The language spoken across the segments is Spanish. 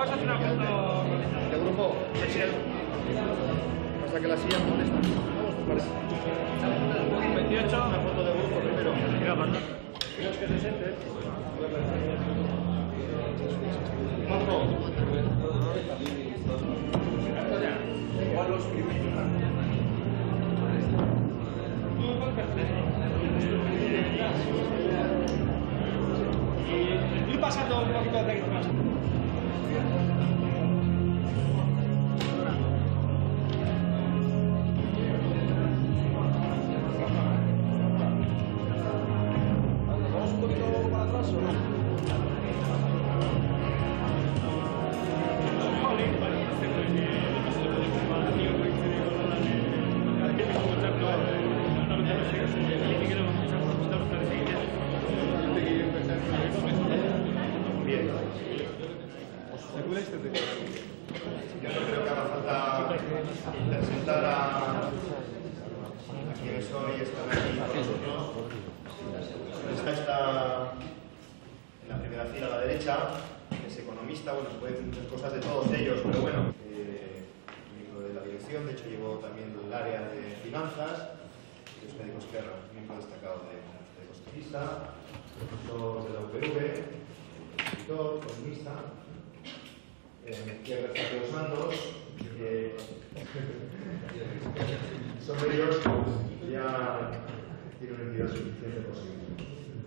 vamos a hacer una foto de grupo. Hasta que la silla molesta. Vamos, ¿os parece? 28. Una foto de grupo primero. Los que se sienten. Y ir pasando un poquito de más. ¿Vamos un poquito para atrás o no? Yo no creo que haga falta presentar a quienes hoy están aquí con nosotros. Está en la primera fila a la derecha, es economista, bueno, se puede decir muchas cosas de todos ellos, pero bueno, miembro de la dirección, de hecho llevo también el área de finanzas, es médico Esquerra, miembro destacado de Costumista, profesor de la UPV, escritor, columnista. Que Refugio los Mandos, son ellos ya tienen una entidad suficiente posible.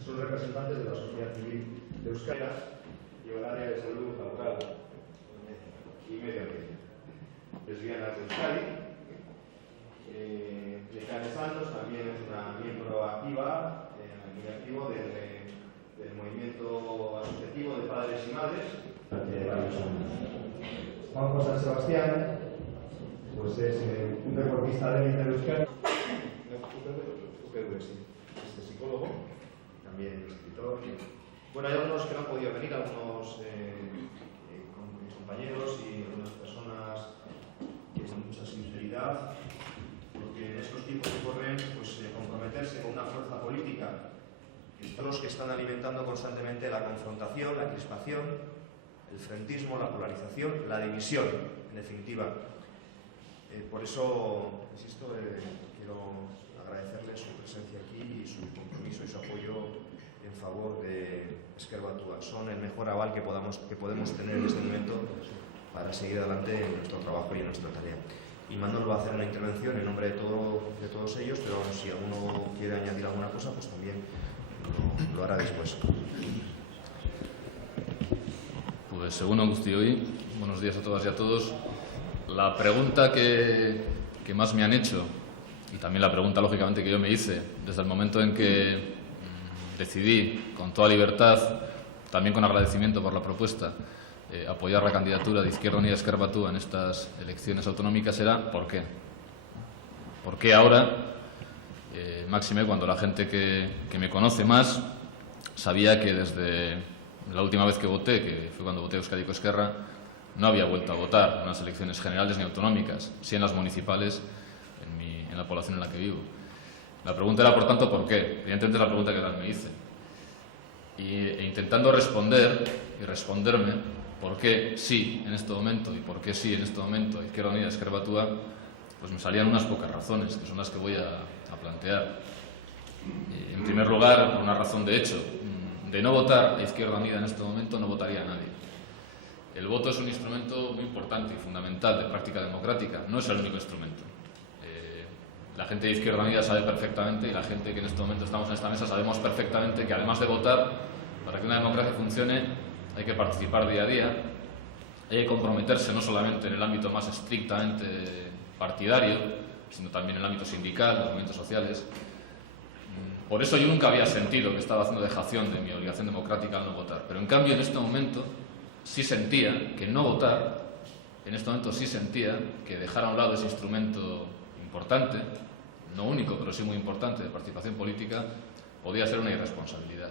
Son representantes de la sociedad civil de Euskadi y el área de salud laboral y medio ambiente. Lesbianas de Euskadi. Lecane Santos también es una miembro activa, muy activo del movimiento asociativo de padres y madres de varios años. Juan José Sebastián, pues es un deportista de élite de Euskadi. Es psicólogo, también escritor. Bueno, hay algunos que no han podido venir, algunos compañeros y algunas personas que con mucha sinceridad, porque en estos tiempos que corren, pues comprometerse con una fuerza política, que son los que están alimentando constantemente la confrontación, la crispación, el frentismo, la polarización, la división, en definitiva. Por eso, insisto, quiero agradecerles su presencia aquí y su compromiso y su apoyo en favor de Ezker Batua. Son el mejor aval que podemos tener en este momento para seguir adelante en nuestro trabajo y en nuestra tarea. Y Manuel va a hacer una intervención en nombre de todos ellos, pero si alguno quiere añadir alguna cosa, pues también lo hará después. Pues según Augustioi, buenos días a todas y a todos. La pregunta que más me han hecho, y también la pregunta lógicamente que yo me hice desde el momento en que decidí con toda libertad, también con agradecimiento por la propuesta, apoyar la candidatura de Izquierda Unida Ezker Batua en estas elecciones autonómicas era ¿por qué? ¿Por qué ahora? Máxime cuando la gente que me conoce más sabía que desde la última vez que voté, que fue cuando voté Euskadiko Ezkerra, no había vuelto a votar en las elecciones generales ni autonómicas, sí en las municipales, en la población en la que vivo. La pregunta era, por tanto, ¿por qué? Evidentemente es la pregunta que ahora me hice. E intentando responder y responderme por qué sí en este momento y por qué sí en este momento Izquierda Unida Ezker Batua, pues me salían unas pocas razones, que son las que voy a plantear. En primer lugar, por una razón de hecho, de no votar a Izquierda Unida en este momento no votaría a nadie. El voto es un instrumento muy importante y fundamental de práctica democrática, no es el único instrumento. La gente de Izquierda Unida sabe perfectamente, y la gente que en este momento estamos en esta mesa sabemos perfectamente que además de votar, para que una democracia funcione hay que participar día a día, hay que comprometerse no solamente en el ámbito más estrictamente partidario, sino también en el ámbito sindical, los movimientos sociales. Por eso yo nunca había sentido que estaba haciendo dejación de mi obligación democrática al no votar. Pero en cambio en este momento sí sentía que no votar, en este momento sí sentía que dejar a un lado ese instrumento importante, no único, pero sí muy importante, de participación política, podía ser una irresponsabilidad.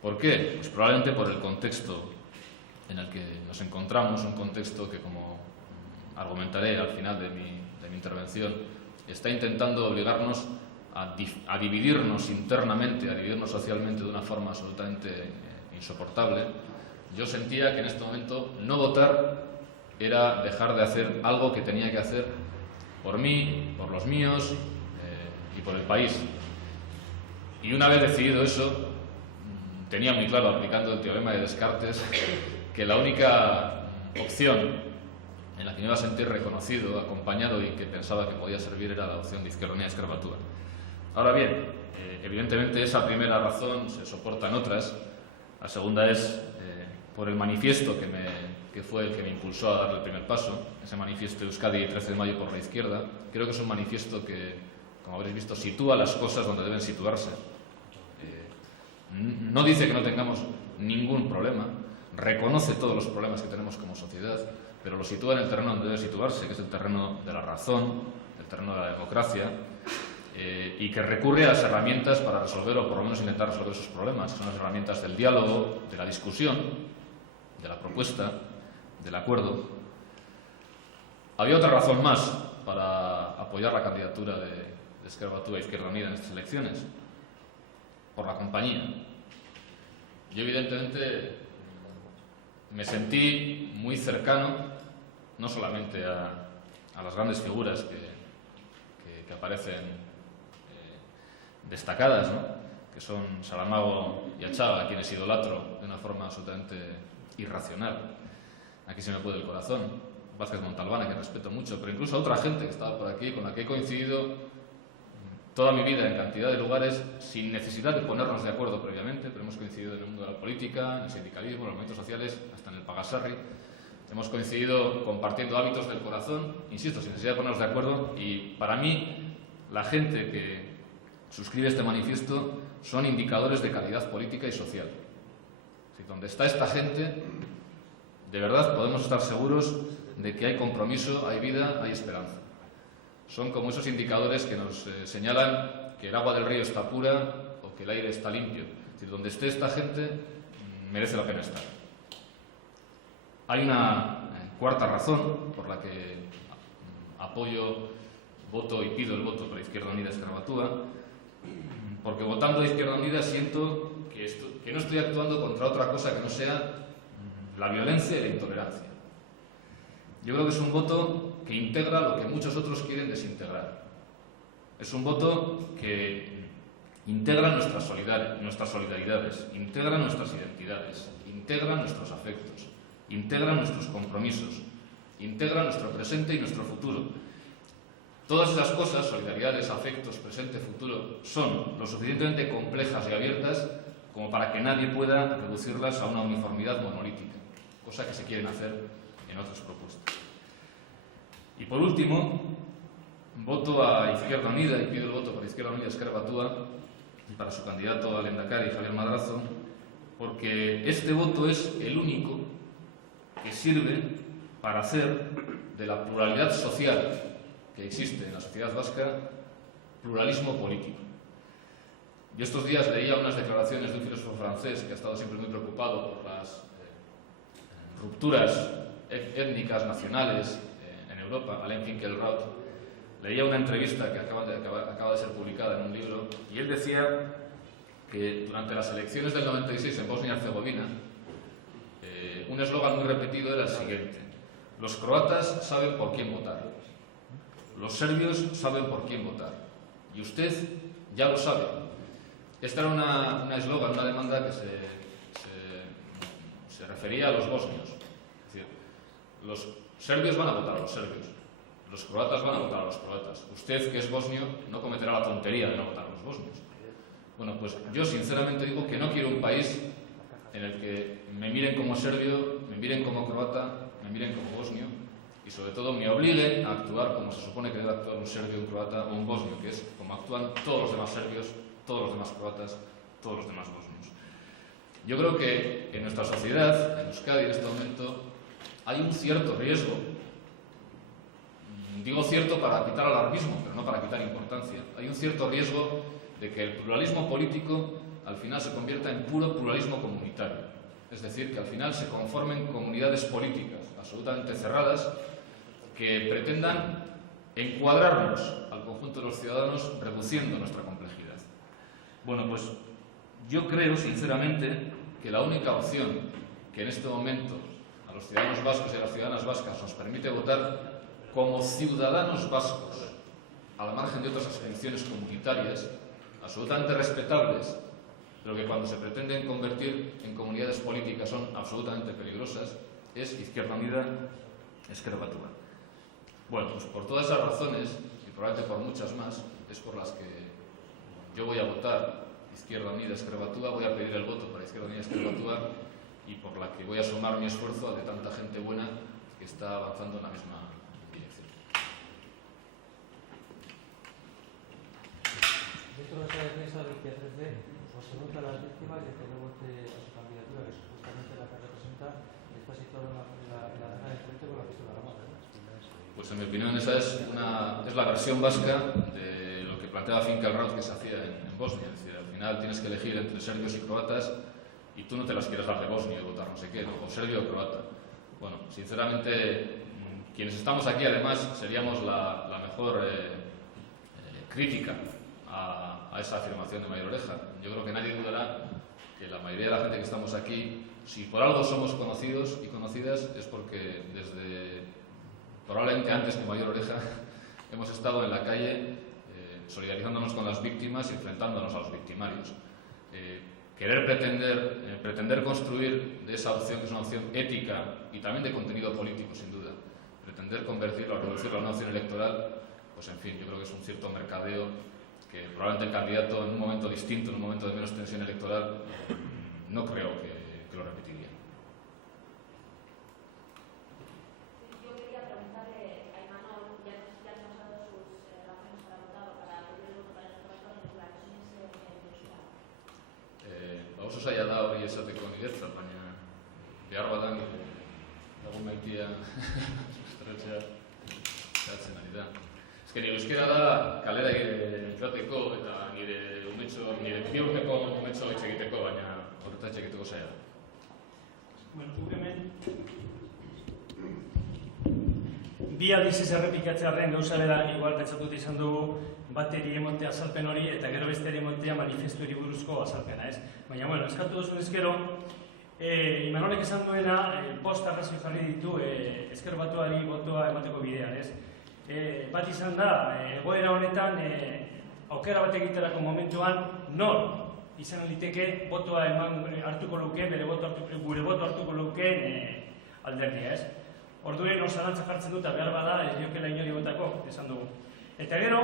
¿Por qué? Pues probablemente por el contexto en el que nos encontramos, un contexto que, como argumentaré al final de mi intervención, está intentando obligarnos a dividirnos internamente, a dividirnos socialmente de una forma absolutamente insoportable, yo sentía que en este momento no votar era dejar de hacer algo que tenía que hacer por mí, por los míos y por el país. Y una vez decidido eso, tenía muy claro, aplicando el teorema de Descartes, que la única opción en la que me iba a sentir reconocido, acompañado y que pensaba que podía servir era la opción de Izquierda Unida Esquerra Batua. Ahora bien, evidentemente esa primera razón se soportan otras. La segunda es por el manifiesto que fue el que me impulsó a dar el primer paso, ese manifiesto Euskadi 13 de mayo por la izquierda. Creo que es un manifiesto que, como habréis visto, sitúa las cosas donde deben situarse. No dice que no tengamos ningún problema, reconoce todos los problemas que tenemos como sociedad, pero lo sitúa en el terreno donde debe situarse, que es el terreno de la razón, el terreno de la democracia, y que recurre a las herramientas para resolver, o por lo menos intentar resolver esos problemas, que son las herramientas del diálogo, de la discusión, de la propuesta, del acuerdo. Había otra razón más para apoyar la candidatura de Esquerra Batua e Izquierda Unida en estas elecciones, por la compañía. Yo evidentemente me sentí muy cercano, no solamente a las grandes figuras que aparecen destacadas, ¿no?, que son Saramago y Achaga, a quienes idolatro de una forma absolutamente irracional. Aquí se me puede el corazón. Vázquez Montalbán, que respeto mucho, pero incluso a otra gente que estaba por aquí, con la que he coincidido toda mi vida en cantidad de lugares, sin necesidad de ponernos de acuerdo previamente, pero hemos coincidido en el mundo de la política, en el sindicalismo, en los movimientos sociales, hasta en el Pagasarri. Hemos coincidido compartiendo hábitos del corazón, insisto, sin necesidad de ponernos de acuerdo, y para mí la gente que suscribe este manifiesto son indicadores de calidad política y social. Si donde está esta gente, de verdad podemos estar seguros de que hay compromiso, hay vida, hay esperanza. Son como esos indicadores que nos señalan que el agua del río está pura o que el aire está limpio. Es decir, donde esté esta gente, merece la pena estar. Hay una cuarta razón por la que apoyo, voto y pido el voto por Izquierda Unida Esquerra Batua, porque votando a Izquierda Unida siento que no estoy actuando contra otra cosa que no sea la violencia y la intolerancia. Yo creo que es un voto que integra lo que muchos otros quieren desintegrar. Es un voto que integra nuestras solidaridades, integra nuestras identidades, integra nuestros afectos, integra nuestros compromisos, integra nuestro presente y nuestro futuro. Todas esas cosas, solidaridades, afectos, presente, futuro, son lo suficientemente complejas y abiertas como para que nadie pueda reducirlas a una uniformidad monolítica, cosa que se quieren hacer en otras propuestas. Y por último, voto a Izquierda Unida y pido el voto por Izquierda Unida Esquerra Batua para su candidato al Lehendakari, Javier Madrazo, porque este voto es el único que sirve para hacer de la pluralidad social que existe en la sociedad vasca pluralismo político. Yo estos días leía unas declaraciones de un filósofo francés que ha estado siempre muy preocupado por las rupturas étnicas, nacionales en Europa, Alain Finkielkraut. Leía una entrevista que acaba de ser publicada en un libro y él decía que durante las elecciones del 96 en Bosnia y Herzegovina un eslogan muy repetido era el siguiente: los croatas saben por quién votar, los serbios saben por quién votar y usted ya lo sabe. Esta era una eslogan, una demanda que se refería a los bosnios. Es decir, los serbios van a votar a los serbios, los croatas van a votar a los croatas. Usted, que es bosnio, no cometerá la tontería de no votar a los bosnios. Bueno, pues yo sinceramente digo que no quiero un país en el que me miren como serbio, me miren como croata, me miren como bosnio y sobre todo me obliguen a actuar como se supone que debe actuar un serbio, un croata o un bosnio, que es como actúan todos los demás serbios, todos los demás croatas, todos los demás bosnios. Yo creo que en nuestra sociedad, en Euskadi en este momento, hay un cierto riesgo. Digo cierto para quitar alarmismo, pero no para quitar importancia. Hay un cierto riesgo de que el pluralismo político al final se convierta en puro pluralismo comunitario. Es decir, que al final se conformen comunidades políticas absolutamente cerradas que pretendan encuadrarnos al conjunto de los ciudadanos reduciendo nuestra complejidad. Bueno, pues yo creo sinceramente que la única opción que en este momento a los ciudadanos vascos y a las ciudadanas vascas nos permite votar como ciudadanos vascos, al margen de otras aspiraciones comunitarias, absolutamente respetables, pero que cuando se pretenden convertir en comunidades políticas son absolutamente peligrosas, es Izquierda Unida Ezker Batua. Bueno, pues por todas esas razones, y probablemente por muchas más, es por las que yo voy a votar Izquierda Unida Ezker Batua, voy a pedir el voto para Izquierda Unida Ezker Batua y por la que voy a sumar mi esfuerzo al de tanta gente buena que está avanzando en la misma dirección. Dentro de esa defensa del PCC, pues se nota a las víctimas de que no vote a su candidatura, que supuestamente la que representa está situada en la zona de frente con la pistola a la mano. Pues en mi opinión esa es la versión vasca de lo que planteaba Finkelkraut que se hacía en Bosnia. Es decir, al final tienes que elegir entre serbios y croatas y tú no te las quieres dar de Bosnia y votar no sé qué, ¿no? O serbio o croata. Bueno, sinceramente, quienes estamos aquí además seríamos la mejor crítica a esa afirmación de Mayor Oreja. Yo creo que nadie dudará que la mayoría de la gente que estamos aquí, si por algo somos conocidos y conocidas, es porque desde probablemente antes que Mayor Oreja hemos estado en la calle solidarizándonos con las víctimas y enfrentándonos a los victimarios. Querer pretender construir de esa opción, que es una opción ética y también de contenido político, sin duda, pretender convertirlo, reducirlo a una opción electoral, pues en fin, yo creo que es un cierto mercadeo que probablemente el candidato en un momento distinto, en un momento de menos tensión electoral, no creo que lo repetiría. Yo quería preguntarle a Imanol, ya nos ha dado sus razones para votar o para pedir el voto para el voto en declaraciones de Euskal. Oso zaila da hori esateko niretzat, baina behar badan egun maitia estretzea zatzen ari da. Ez que nire euskera da kalera joateko eta nire bi urteko umetxo hitz egiteko, baina horretaz egiteko zaila da. Bueno, guk hemen bi aldiz ez errepikatzearen gauza bera igual pentsatut izan dugu bateri emotea azalpen hori eta gero besteri emotea manifestuari buruzko azalpena, ez? Baina, bueno, eskatu duzunez gero, Imanolek esan duena, bost arrazoi jarri ditu Ezker Batuari botoa emateko bidean, ez? Bat izan da, egoera honetan, aukera bat egiterako momentuan, nor izan liteke botoa eman hartuko lukeen, gure boto hartuko lukeen alderdia, ez? Orduen osalantza jartzen dut, behar bada, ez diokela inori botako, esan dugu. Eta gero,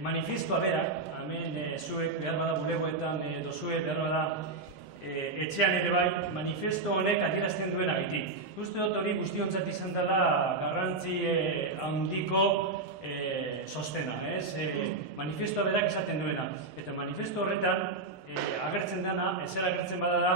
manifestua berak, hemen zuek behar bada bulegoetan dozue, behar bada etxean ere bai, manifesto honek adierazten duen agitik. Uste dut hori guztiontzat izan dela garrantzi handiko sostena, ez? Manifestua berak esaten duena. Eta manifesto horretan, agertzen dena, ezer agertzen bada da,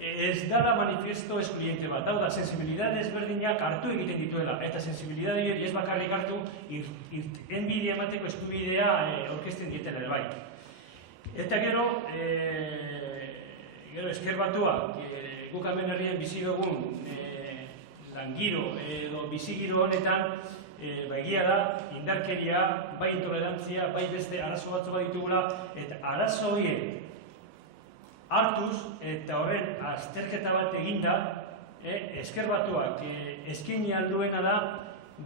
ez dala manifesto eskluiente bat, hau da, sensibilidade ezberdinak hartu egiten dituela, eta sensibilidade hori ez bakarrik hartu, enbidea emateko eskubidea aurkezten dietela ere bai. Eta gero, Ezker Batua, guk hemen herrien bizi dugun langiro edo bizigiro honetan, egia da, indarkeria, bai intolerantzia, bai beste arazo batzu bat ditugula, eta arazo horiek hartuz eta horren azterketa bat eginda, Ezker Batuak eskaini alduena da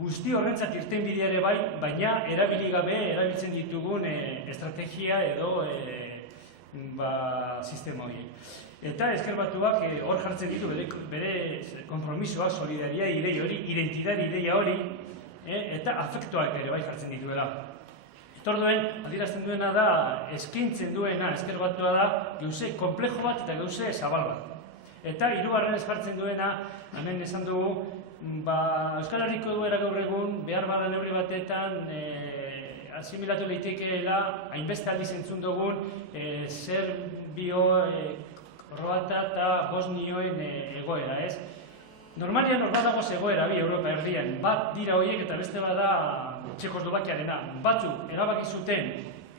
guzti horrentzat irtenbidea ere bai, baina erabili gabe erabiltzen ditugun estrategia edo sistema horiek. Eta Ezker Batuak hor jartzen ditu bere konpromisoa, solidaria idei hori, identidad ideia hori, eta afektuak ere bai jartzen dituela. Orduen, adierazten duena da, eskaintzen duena Ezker Batua da, gauze komplejo bat eta gauze zabal bat. Eta hirugarren ez jartzen duena, hemen esan dugu, Euskal Herriko duera gaur egun, behar bada neurri batetan, asimilatu leitekeela, hainbeste aldiz entzun dugun, Serbio, Kroata eta Bosnioen egoera, ez? Normalian hor badagoz egoera bi Europa erdian, bat dira horiek eta beste bada Txekoslovakiarena. Batzuk erabaki zuten,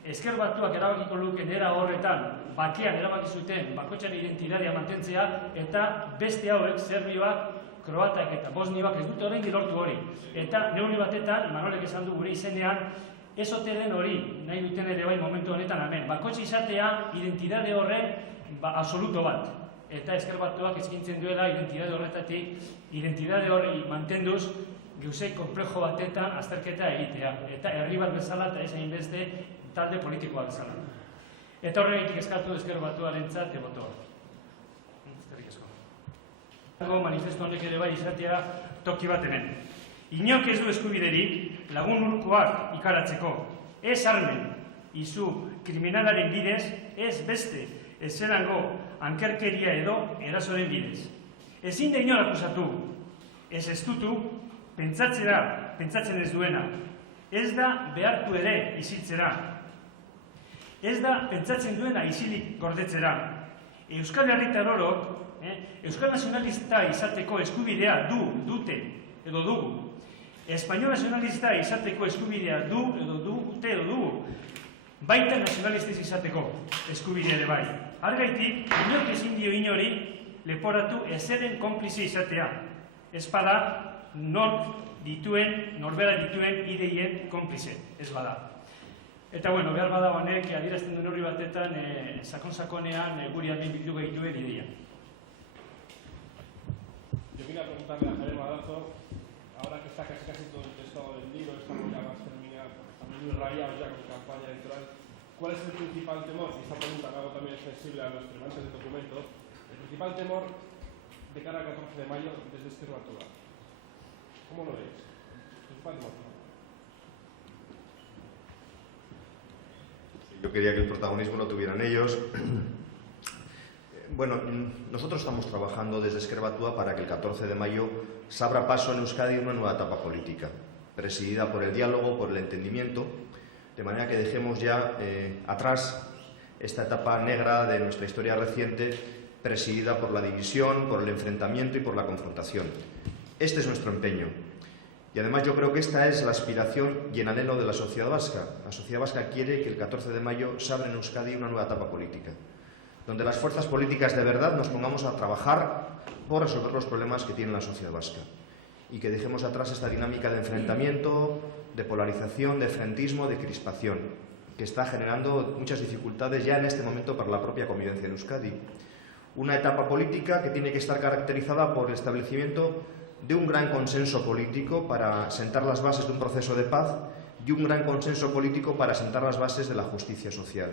Ezker Batuak erabakiko lukeen era horretan, bakean erabaki zuten bakoitzaren identitatea mantentzea, eta beste hauek, Serbioak, Kroatak eta Bosnioak ez dute oraindik lortu hori. Eta neurri batetan, Imanolek esan du gure izenean, ez ote den hori, nahi duten ere bai momentu honetan hemen. Bakoitz izatea identitate horren absoluto bat. eta Ezker Batuak eskaintzen duela identitate horretatik, identitate hori mantenduz, geuzei konplejo batetan azterketa egitea, eta herri bat bezala eta ez hainbeste talde politikoa bezala. Eta horregatik eskatu Ezker Batuarentzat botoa. Eskerrik asko. Manifestu honek ere bai izatea toki bat hemen. Inok ez du eskubiderik lagun urkoak ikaratzeko, ez armen, izu kriminalaren bidez, ez beste, ez zelango ankerkeria edo erasoren bidez. Ezin da inor akusatu, ez estutu, pentsatzen ez duena, ez da behartu ere isiltzera, ez da pentsatzen duena isilik gordetzera. Euskal Herritar orok, Euskal Nazionalista izateko eskubidea dute edo dugu. Espainol nazionalista izateko eskubidea dute edo dugu. Baita nazionalistez izateko eskubidea ere bai. Argaitik, inork ezin dio inori leporatu ezeren konplize izatea. Ez bada norbera dituen ideien konplize, ez bada. Eta bueno, behar bada honek adierazten duen horri batetan sakon-sakonean guri hemen bildu gehituen ideia. Yo quería preguntarle a Javier Madrazo, ahora que está casi todo el texto del libro, estamos ya más terminados, estamos muy rayados ya con la campaña electoral, ¿cuál es el principal temor? Y esta pregunta que hago también es sensible a los firmantes del documento. El principal temor de cara al 14 de mayo desde Ezker Batua. ¿Cómo lo veis? El principal temor. Yo quería que el protagonismo lo tuvieran ellos. Bueno, nosotros estamos trabajando desde Ezker Batua para que el 14 de mayo se abra paso en Euskadi una nueva etapa política, presidida por el diálogo, por el entendimiento, de manera que dejemos ya atrás esta etapa negra de nuestra historia reciente, presidida por la división, por el enfrentamiento y por la confrontación. Este es nuestro empeño. Y además yo creo que esta es la aspiración y el anhelo de la sociedad vasca. La sociedad vasca quiere que el 14 de mayo se abra en Euskadi una nueva etapa política, donde las fuerzas políticas de verdad nos pongamos a trabajar por resolver los problemas que tiene la sociedad vasca y que dejemos atrás esta dinámica de enfrentamiento, de polarización, de frentismo, de crispación, que está generando muchas dificultades ya en este momento para la propia convivencia en Euskadi. Una etapa política que tiene que estar caracterizada por el establecimiento de un gran consenso político para sentar las bases de un proceso de paz y un gran consenso político para sentar las bases de la justicia social.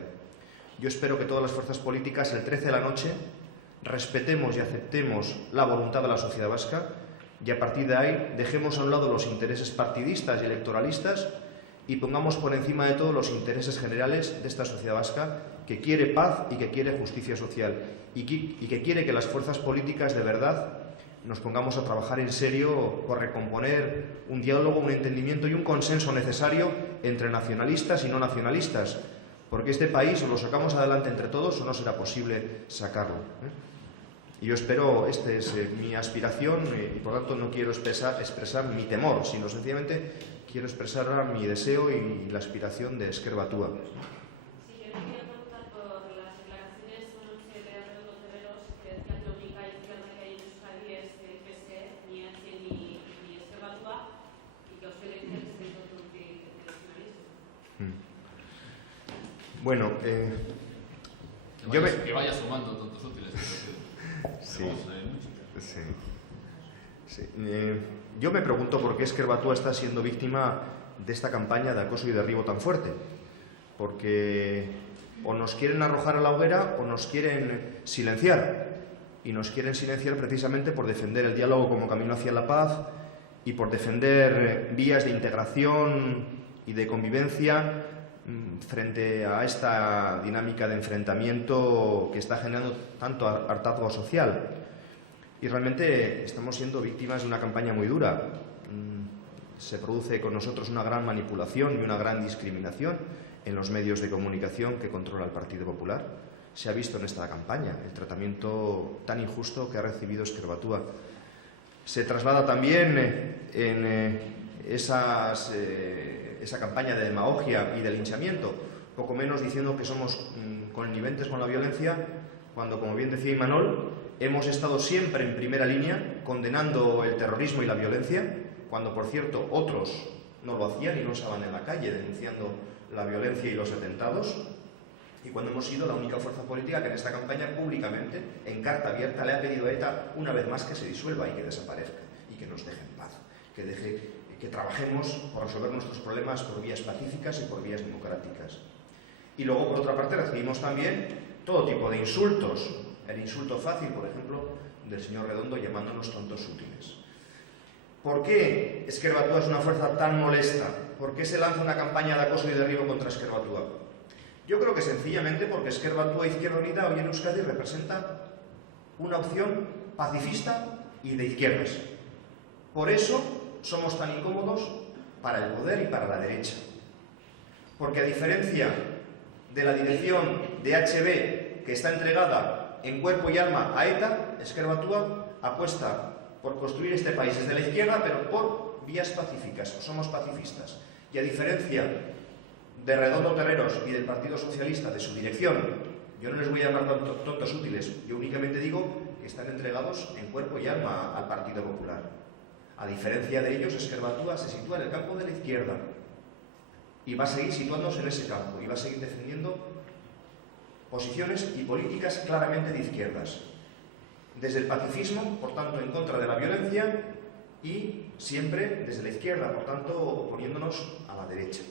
Yo espero que todas las fuerzas políticas el 13 de la noche respetemos y aceptemos la voluntad de la sociedad vasca y a partir de ahí dejemos a un lado los intereses partidistas y electoralistas y pongamos por encima de todo los intereses generales de esta sociedad vasca que quiere paz y que quiere justicia social y que quiere que las fuerzas políticas de verdad nos pongamos a trabajar en serio por recomponer un diálogo, un entendimiento y un consenso necesario entre nacionalistas y no nacionalistas, porque este país o lo sacamos adelante entre todos o no será posible sacarlo. Y yo espero, esta es mi aspiración y por tanto no quiero expresar mi temor, sino sencillamente quiero expresar mi deseo y la aspiración de Ezker Batua. Sí, yo quería preguntar por las declaraciones de Alberto Terreros que decía que la única izquierda que hay en Euskadi es el PSE, ni EH ni Ezker Batua, y que usted le dice el secreto del nacionalismo. Bueno, que vaya sumando tontos útiles. Sí. Yo me pregunto por qué Ezker Batua está siendo víctima de esta campaña de acoso y derribo tan fuerte. Porque o nos quieren arrojar a la hoguera o nos quieren silenciar. Y nos quieren silenciar precisamente por defender el diálogo como camino hacia la paz y por defender vías de integración y de convivencia frente a esta dinámica de enfrentamiento que está generando tanto hartazgo social. Y realmente estamos siendo víctimas de una campaña muy dura. Se produce con nosotros una gran manipulación y una gran discriminación en los medios de comunicación que controla el Partido Popular. Se ha visto en esta campaña el tratamiento tan injusto que ha recibido Ezker Batua. Se traslada también en esa campaña de demagogia y de linchamiento, poco menos diciendo que somos conniventes con la violencia, cuando, como bien decía Imanol, hemos estado siempre en primera línea condenando el terrorismo y la violencia, cuando, por cierto, otros no lo hacían y no estaban en la calle denunciando la violencia y los atentados. Y cuando hemos sido la única fuerza política que en esta campaña públicamente, en carta abierta, le ha pedido a ETA una vez más que se disuelva y que desaparezca y que nos deje en paz, que trabajemos por resolver nuestros problemas por vías pacíficas y por vías democráticas. Y luego, por otra parte, recibimos también todo tipo de insultos. El insulto fácil, por ejemplo, del señor Redondo llamándonos tontos útiles. ¿Por qué Ezker Batua es una fuerza tan molesta? ¿Por qué se lanza una campaña de acoso y derribo contra Ezker Batua? Yo creo que sencillamente porque Ezker Batua Izquierda Unida hoy en Euskadi representa una opción pacifista y de izquierdas. Por eso somos tan incómodos para el poder y para la derecha. Porque a diferencia de la dirección de HB, que está entregada en cuerpo y alma a ETA, Ezker Batua apuesta por construir este país desde la izquierda, pero por vías pacíficas. Somos pacifistas. Y a diferencia de Redondo Terreros y del Partido Socialista, de su dirección, yo no les voy a llamar tontos útiles, yo únicamente digo que están entregados en cuerpo y alma al Partido Popular. A diferencia de ellos, Ezker Batua se sitúa en el campo de la izquierda y va a seguir situándose en ese campo y va a seguir defendiendo posiciones y políticas claramente de izquierdas. Desde el pacifismo, por tanto, en contra de la violencia y siempre desde la izquierda, por tanto, oponiéndonos a la derecha.